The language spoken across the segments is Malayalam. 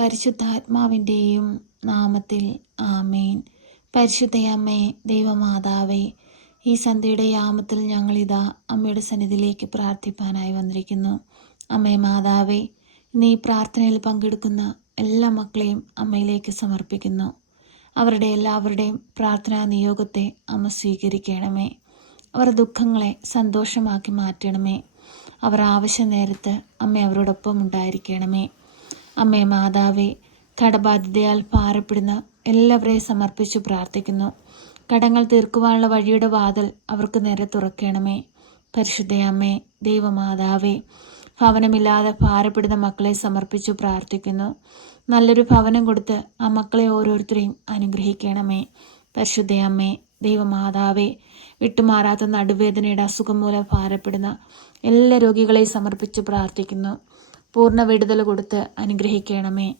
പരിശുദ്ധാത്മാവിൻ്റെയും നാമത്തിൽ ആമേൻ. പരിശുദ്ധയമ്മേ, ദൈവമാതാവേ, ഈ സന്ധ്യയുടെ യാമത്തിൽ ഞങ്ങളിതാ അമ്മയുടെ സന്നിധിയിലേക്ക് പ്രാർത്ഥിപ്പാനായി വന്നിരിക്കുന്നു. അമ്മേ മാതാവേ, നീ പ്രാർത്ഥനയിൽ പങ്കെടുക്കുന്ന എല്ലാ മക്കളെയും അമ്മയിലേക്ക് സമർപ്പിക്കുന്നു. അവരുടെ എല്ലാവരുടെയും പ്രാർത്ഥനാ നിയോഗത്തെ അമ്മ സ്വീകരിക്കണമേ. അവർ ദുഃഖങ്ങളെ സന്തോഷമാക്കി മാറ്റണമേ. അവർ ആവശ്യ നേരത്ത് അമ്മ അവരോടൊപ്പം ഉണ്ടായിരിക്കണമേ. അമ്മേ മാതാവേ, കടബാധ്യതയാൽ ഭാരപ്പെടുന്ന എല്ലാവരെയും സമർപ്പിച്ചു പ്രാർത്ഥിക്കുന്നു. കടങ്ങൾ തീർക്കുവാനുള്ള വഴിയുടെ വാതിൽ അവർക്ക് നേരെ തുറക്കണമേ. പരിശുദ്ധയമ്മേ, ദൈവമാതാവേ, ഭവനമില്ലാതെ ഭാരപ്പെടുന്ന മക്കളെ സമർപ്പിച്ചു പ്രാർത്ഥിക്കുന്നു. നല്ലൊരു ഭവനം കൊടുത്ത് ആ മക്കളെ ഓരോരുത്തരെയും അനുഗ്രഹിക്കണമേ. പരിശുദ്ധയമ്മേ, ദൈവമാതാവേ, വിട്ടുമാറാത്ത നടുവേദനയുടെ അസുഖം മൂലം ഭാരപ്പെടുന്ന എല്ലാ രോഗികളെയും സമർപ്പിച്ച് പ്രാർത്ഥിക്കുന്നു. പൂർണ്ണ വിടുതൽ കൊടുത്ത് അനുഗ്രഹിക്കണമേ.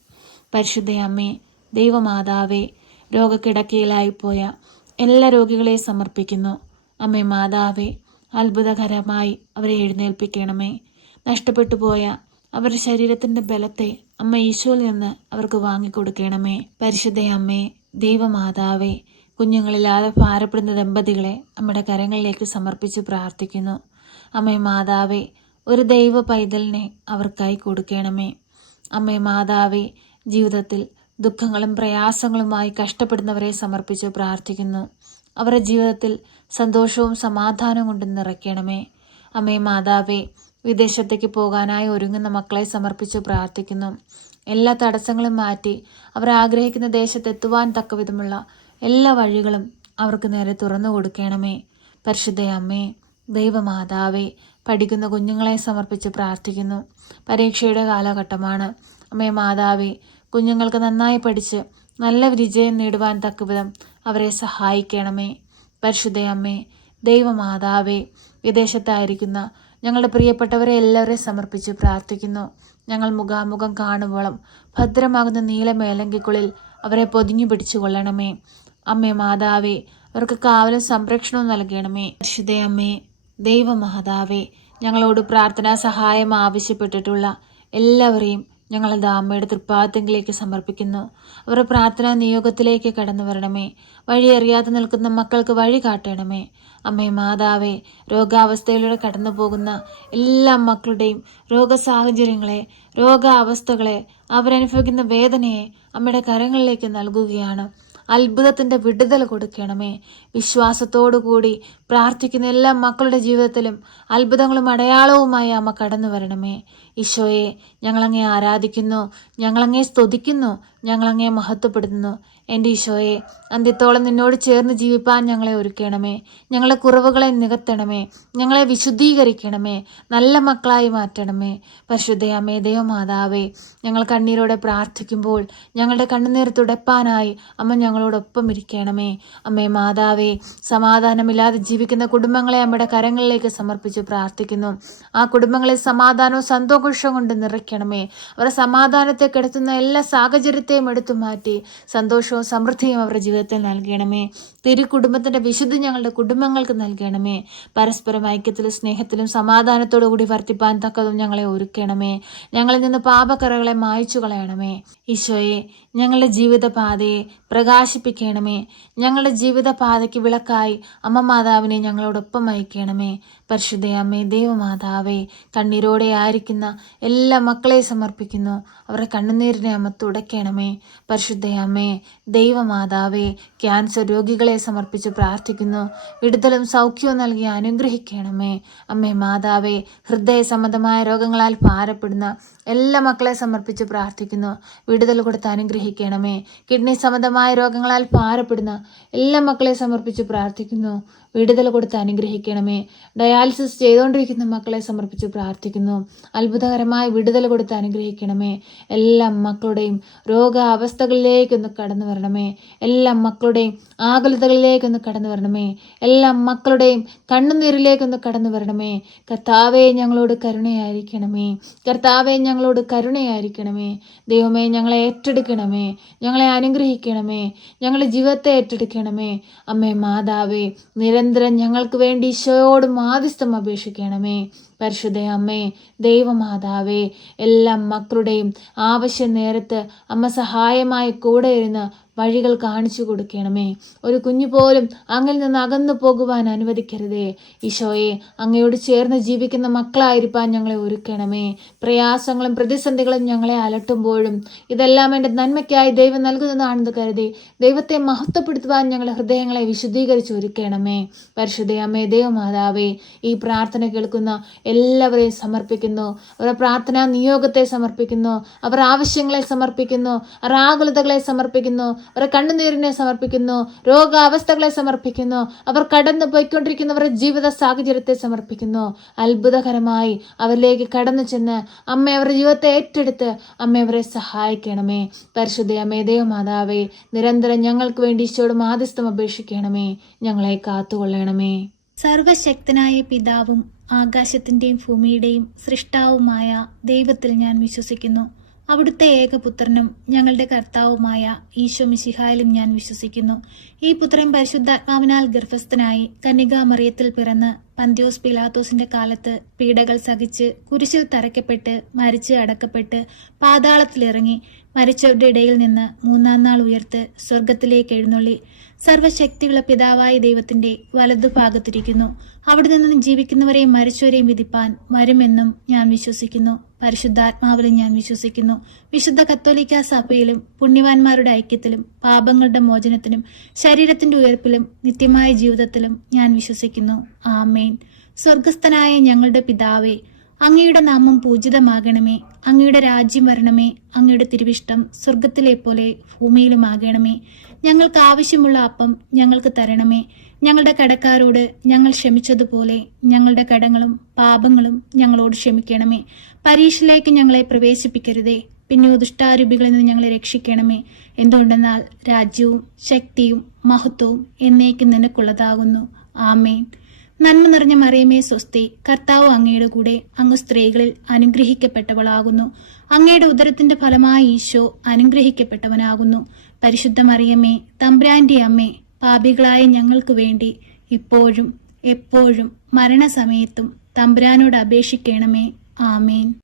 പരിശുദ്ധയമ്മേ, ദൈവമാതാവേ, രോഗക്കിടക്കയിലായിപ്പോയ എല്ലാ രോഗികളെയും സമർപ്പിക്കുന്നു. അമ്മേ മാതാവേ, അത്ഭുതകരമായി അവരെ എഴുന്നേൽപ്പിക്കണമേ. നഷ്ടപ്പെട്ടു പോയ അവരുടെ ശരീരത്തിൻ്റെ ബലത്തെ അമ്മ ഈശോയിൽ നിന്ന് അവർക്ക് വാങ്ങിക്കൊടുക്കണമേ. പരിശുദ്ധയമ്മേ, ദൈവമാതാവേ, കുഞ്ഞുങ്ങളില്ലാതെ ഭാരപ്പെടുന്ന ദമ്പതികളെ നമ്മുടെ കരങ്ങളിലേക്ക് സമർപ്പിച്ച് പ്രാർത്ഥിക്കുന്നു. അമ്മേ മാതാവേ, ഒരു ദൈവ പൈതലിനെ അവർക്കായി കൊടുക്കണമേ. അമ്മേ മാതാവേ, ജീവിതത്തിൽ ദുഃഖങ്ങളും പ്രയാസങ്ങളുമായി കഷ്ടപ്പെടുന്നവരെ സമർപ്പിച്ച് പ്രാർത്ഥിക്കുന്നു. അവരുടെ ജീവിതത്തിൽ സന്തോഷവും സമാധാനവും കൊണ്ട് നിറയ്ക്കണമേ. അമ്മേ മാതാവേ, വിദേശത്തേക്ക് പോകാനായി ഒരുങ്ങുന്ന മക്കളെ സമർപ്പിച്ച് പ്രാർത്ഥിക്കുന്നു. എല്ലാ തടസ്സങ്ങളും മാറ്റി അവർ ആഗ്രഹിക്കുന്ന ദേശത്തെത്തുവാൻ തക്കവിധമുള്ള എല്ലാ വഴികളും അവർക്ക് നേരെ തുറന്നു കൊടുക്കണമേ. പരിശുദ്ധയമ്മേ, ദൈവമാതാവേ, പഠിക്കുന്ന കുഞ്ഞുങ്ങളെ സമർപ്പിച്ച് പ്രാർത്ഥിക്കുന്നു. പരീക്ഷയുടെ കാലഘട്ടമാണ്. അമ്മേ മാതാവേ, കുഞ്ഞുങ്ങൾക്ക് നന്നായി പഠിച്ച് നല്ല വിജയം നേടുവാൻ തക്കവിധം അവരെ സഹായിക്കണമേ. പരിശുദ്ധയമ്മേ, ദൈവമാതാവേ, വിദേശത്തായിരിക്കുന്ന ഞങ്ങളുടെ പ്രിയപ്പെട്ടവരെ എല്ലാവരെയും സമർപ്പിച്ച് പ്രാർത്ഥിക്കുന്നു. ഞങ്ങൾ മുഖാമുഖം കാണുവോളം ഭദ്രമാകുന്ന നീലമേലങ്കിക്കുള്ളിൽ അവരെ പൊതിഞ്ഞു പിടിച്ചു കൊള്ളണമേ. അമ്മേ മാതാവേ, അവർക്ക് കാവലും സംരക്ഷണവും നൽകണമേ. പരിശുദ്ധയമ്മേ, ദൈവമാതാവേ, ഞങ്ങളോട് പ്രാർത്ഥനാ സഹായം ആവശ്യപ്പെട്ടിട്ടുള്ള എല്ലാവരെയും ഞങ്ങളത് അമ്മയുടെ തൃപ്പാദത്തിലേക്ക് സമർപ്പിക്കുന്നു. അവരുടെ പ്രാർത്ഥനാ നിയോഗത്തിലേക്ക് കടന്നു വരണമേ. വഴി അറിയാതെ നിൽക്കുന്ന മക്കൾക്ക് വഴി കാട്ടണമേ. അമ്മേ മാതാവേ, രോഗാവസ്ഥയിലൂടെ കടന്നു പോകുന്ന എല്ലാ മക്കളുടെയും രോഗസാഹചര്യങ്ങളെ, രോഗാവസ്ഥകളെ, അവരനുഭവിക്കുന്ന വേദനയെ അമ്മയുടെ കരങ്ങളിലേക്ക് നൽകുകയാണ്. അത്ഭുതത്തിൻ്റെ വിടുതൽ കൊടുക്കണമേ. വിശ്വാസത്തോടു കൂടി പ്രാർത്ഥിക്കുന്ന എല്ലാ മക്കളുടെ ജീവിതത്തിലും അത്ഭുതങ്ങളും അടയാളവുമായി അമ്മ കടന്നു വരണമേ. ഈശോയെ, ഞങ്ങളങ്ങേ ആരാധിക്കുന്നു, ഞങ്ങളങ്ങേ സ്തുതിക്കുന്നു, ഞങ്ങളങ്ങേ മഹത്വപ്പെടുത്തുന്നു. എൻ്റെ ഈശോയെ, അന്ത്യത്തോളം നിന്നോട് ചേർന്ന് ജീവിപ്പാൻ ഞങ്ങളെ ഒരുക്കണമേ. ഞങ്ങളെ കുറവുകളെ നികത്തണമേ. ഞങ്ങളെ വിശുദ്ധീകരിക്കണമേ. നല്ല മക്കളായി മാറ്റണമേ. പരിശുദ്ധയമ്മേ, ദൈവമാതാവേ, ഞങ്ങൾ കണ്ണീരോടെ പ്രാർത്ഥിക്കുമ്പോൾ ഞങ്ങളുടെ കണ്ണുനീർ തുടപ്പാനായി അമ്മ ഞങ്ങളോടൊപ്പം ഇരിക്കണമേ. അമ്മേ മാതാവേ, സമാധാനമില്ലാതെ ജീവിക്കുന്ന കുടുംബങ്ങളെ അമ്മയുടെ കരങ്ങളിലേക്ക് സമർപ്പിച്ച് പ്രാർത്ഥിക്കുന്നു. ആ കുടുംബങ്ങളെ സമാധാനവും സന്തോഷവും കൊണ്ട് നിറയ്ക്കണമേ. അവരുടെ സമാധാനത്തെ കെടുത്തുന്ന എല്ലാ സാഹചര്യത്തെയും എടുത്തു മാറ്റി സന്തോഷവും സമൃദ്ധിയും അവരുടെ ജീവിതത്തിൽ നൽകണമേ. കുടുംബത്തിൻ്റെ വിശുദ്ധി ഞങ്ങളുടെ കുടുംബങ്ങൾക്ക് നൽകണമേ. പരസ്പരം ഐക്യത്തിലും സ്നേഹത്തിലും സമാധാനത്തോടു കൂടി വർത്തിപ്പാൻ തക്കതും ഞങ്ങളെ ഒരുക്കണമേ. ഞങ്ങളിൽ നിന്ന് പാപക്കറകളെ മായ്ച്ചു കളയണമേ. ഈശോയെ, ഞങ്ങളുടെ ജീവിതപാതയെ പ്രകാശിപ്പിക്കണമേ. ഞങ്ങളുടെ ജീവിതപാതയ്ക്ക് വിളക്കായി അമ്മ മാതാവിനെ ഞങ്ങളോടൊപ്പം അയക്കണമേ. പരിശുദ്ധയമ്മേ, ദൈവമാതാവേ, കണ്ണീരോടെ ആയിരിക്കുന്ന എല്ലാ മക്കളെ സമർപ്പിക്കുന്നു. അവരുടെ കണ്ണുനീരിനെ അമ്മ തുടയ്ക്കണമേ. പരിശുദ്ധയമ്മേ, ദൈവമാതാവേ, ക്യാൻസർ രോഗികളെ സമർപ്പിച്ച് പ്രാർത്ഥിക്കുന്നു. വിടുതലും സൗഖ്യവും നൽകി അനുഗ്രഹിക്കണമേ. അമ്മേ മാതാവേ, ഹൃദയ സംബന്ധമായ രോഗങ്ങളാൽ ഭാരപ്പെടുന്ന എല്ലാ മക്കളെ സമർപ്പിച്ച് പ്രാർത്ഥിക്കുന്നു. വിടുതൽ കൊടുത്ത് അനുഗ്രഹിക്കണമേ. കിഡ്നി സംബന്ധമായ രോഗങ്ങളാൽ ഭാരപ്പെടുന്ന എല്ലാ മക്കളെ സമർപ്പിച്ച് പ്രാർത്ഥിക്കുന്നു. വിടുതൽ കൊടുത്ത് അനുഗ്രഹിക്കണമേ. ഡയാലിസിസ് ചെയ്തുകൊണ്ടിരിക്കുന്ന മക്കളെ സമർപ്പിച്ച് പ്രാർത്ഥിക്കുന്നു. അത്ഭുതകരമായ വിടുതൽ കൊടുത്ത് അനുഗ്രഹിക്കണമേ. എല്ലാ മക്കളുടെയും രോഗാവസ്ഥകളിലേക്കൊന്ന് കടന്നു വരണമേ. എല്ലാ മക്കളുടെയും ആകുലതകളിലേക്കൊന്ന് കടന്നു വരണമേ. എല്ലാ മക്കളുടെയും കണ്ണുനീരിലേക്കൊന്ന് കടന്നു വരണമേ. കർത്താവേ, ഞങ്ങളോട് കരുണയായിരിക്കണമേ. കർത്താവേ, ഞങ്ങളോട് കരുണയായിരിക്കണമേ. ദൈവമേ, ഞങ്ങളെ ഏറ്റെടുക്കണമേ. ഞങ്ങളെ അനുഗ്രഹിക്കണമേ. ഞങ്ങളുടെ ജീവിതത്തെ ഏറ്റെടുക്കണമേ. അമ്മേ മാതാവേ, നിര നിരന്തരം ഞങ്ങൾക്ക് വേണ്ടി ഈശോയോട് മാധ്യസ്ഥം അപേക്ഷിക്കണമേ. പരിശുദ്ധ അമ്മേ, ദൈവമാതാവേ, എല്ലാ മക്കളുടെയും ആവശ്യ നേരത്ത് അമ്മ സഹായമായി കൂടെ ഇരുന്ന് വഴികൾ കാണിച്ചു കൊടുക്കണമേ. ഒരു കുഞ്ഞു പോലും അങ്ങിൽ നിന്ന് അകന്നു പോകുവാൻ അനുവദിക്കരുതേ. ഈശോയെ, അങ്ങയോട് ചേർന്ന് ജീവിക്കുന്ന മക്കളായിരിക്കാൻ ഞങ്ങളെ ഒരുക്കണമേ. പ്രയാസങ്ങളും പ്രതിസന്ധികളും ഞങ്ങളെ അലട്ടുമ്പോഴും ഇതെല്ലാം എൻ്റെ നന്മയ്ക്കായി ദൈവം നൽകുന്നതാണെന്ന് കരുതി ദൈവത്തെ മഹത്വപ്പെടുത്തുവാൻ ഞങ്ങളുടെ ഹൃദയങ്ങളെ വിശുദ്ധീകരിച്ച് ഒരുക്കണമേ. പരിശുദ്ധ അമ്മേ, ദൈവമാതാവേ, ഈ പ്രാർത്ഥന കേൾക്കുന്ന എല്ലാവരെയും സമർപ്പിക്കുന്നു. അവരുടെ പ്രാർത്ഥനാ നിയോഗത്തെ സമർപ്പിക്കുന്നു. അവർ ആവശ്യങ്ങളെ സമർപ്പിക്കുന്നു. അവർ ആകുലതകളെ സമർപ്പിക്കുന്നു. അവരുടെ കണ്ണുനീരിനെ സമർപ്പിക്കുന്നു. രോഗാവസ്ഥകളെ സമർപ്പിക്കുന്നു. അവർ കടന്നു പോയിക്കൊണ്ടിരിക്കുന്നവരുടെ ജീവിത സാഹചര്യത്തെ സമർപ്പിക്കുന്നു. അത്ഭുതകരമായി അവരിലേക്ക് കടന്നു ചെന്ന് അമ്മ അവരുടെ ജീവിതത്തെ ഏറ്റെടുത്ത് അമ്മ അവരെ സഹായിക്കണമേ. പരിശുദ്ധ അമ്മേ, ദൈവമാതാവേ, നിരന്തരം ഞങ്ങൾക്ക് വേണ്ടി ഈശോയോട് മാധ്യസ്ഥം അപേക്ഷിക്കണമേ. ഞങ്ങളെ കാത്തുകൊള്ളണമേ. സർവശക്തനായ പിതാവും ആകാശത്തിൻ്റെയും ഭൂമിയുടെയും സൃഷ്ടാവുമായ ദൈവത്തിൽ ഞാൻ വിശ്വസിക്കുന്നു. അവിടുത്തെ ഏകപുത്രനും ഞങ്ങളുടെ കർത്താവുമായ ഈശോ മിശിഹായിലും ഞാൻ വിശ്വസിക്കുന്നു. ഈ പുത്രൻ പരിശുദ്ധാത്മാവിനാൽ ഗർഭസ്ഥനായി കന്യകാമറിയത്തിൽ പിറന്ന് പന്തിയോസ് പിലാത്തോസിന്റെ കാലത്ത് പീഡകൾ സഹിച്ച് കുരിശിൽ തറയ്ക്കപ്പെട്ട് മരിച്ച് അടക്കപ്പെട്ട് പാതാളത്തിലിറങ്ങി മരിച്ചവരുടെ ഇടയിൽ നിന്ന് മൂന്നാം നാൾ ഉയർത്ത് സ്വർഗത്തിലേക്ക് എഴുന്നള്ളി സർവശക്തിയുള്ള പിതാവായ ദൈവത്തിന്റെ വലതുഭാഗത്തിരിക്കുന്നു. അവിടെ നിന്ന് ജീവിക്കുന്നവരെയും മരിച്ചവരെയും വിധിപ്പാൻ വരുമെന്നും ഞാൻ വിശ്വസിക്കുന്നു. പരിശുദ്ധാത്മാവിലും ഞാൻ വിശ്വസിക്കുന്നു. വിശുദ്ധ കത്തോലിക്ക സഭയിലും പുണ്യവാന്മാരുടെ ഐക്യത്തിലും പാപങ്ങളുടെ മോചനത്തിനും ശരീരത്തിന്റെ ഉയർപ്പിലും നിത്യമായ ജീവിതത്തിലും ഞാൻ വിശ്വസിക്കുന്നു. ആമേൻ. സ്വർഗസ്ഥനായ ഞങ്ങളുടെ പിതാവേ, അങ്ങയുടെ നാമം പൂജിതമാകണമേ. അങ്ങയുടെ രാജ്യം വരണമേ. അങ്ങയുടെ തിരുവിഷ്ടം സ്വർഗത്തിലെ പോലെ ഭൂമിയിലുമാകണമേ. ഞങ്ങൾക്ക് ആവശ്യമുള്ള അപ്പം ഞങ്ങൾക്ക് തരണമേ. ഞങ്ങളുടെ കടക്കാരോട് ഞങ്ങൾ ക്ഷമിച്ചതുപോലെ ഞങ്ങളുടെ കടങ്ങളും പാപങ്ങളും ഞങ്ങളോട് ക്ഷമിക്കണമേ. പരീക്ഷയിലേക്ക് ഞങ്ങളെ പ്രവേശിപ്പിക്കരുതേ, പിന്നെ ദുഷ്ടാരൂപികളിൽ നിന്ന് ഞങ്ങളെ രക്ഷിക്കണമേ. എന്തുകൊണ്ടെന്നാൽ രാജ്യവും ശക്തിയും മഹത്വവും എന്നേക്കും നിനക്കുള്ളതാകുന്നു. ആമേൻ. നന്മ നിറഞ്ഞ മറിയമേ സ്വസ്തി, കർത്താവ് അങ്ങയുടെ കൂടെ, അങ്ങ് സ്ത്രീകളിൽ അനുഗ്രഹിക്കപ്പെട്ടവളാകുന്നു. അങ്ങയുടെ ഉദരത്തിന്റെ ഫലമായി ഈശോ അനുഗ്രഹിക്കപ്പെട്ടവനാകുന്നു. പരിശുദ്ധ മറിയമേ, തമ്പുരാന്റെ അമ്മേ, പാപികളായ ഞങ്ങൾക്ക് വേണ്ടി ഇപ്പോഴും എപ്പോഴും മരണസമയത്തും തമ്പുരാനോട് അപേക്ഷിക്കണമേ. ആമേൻ.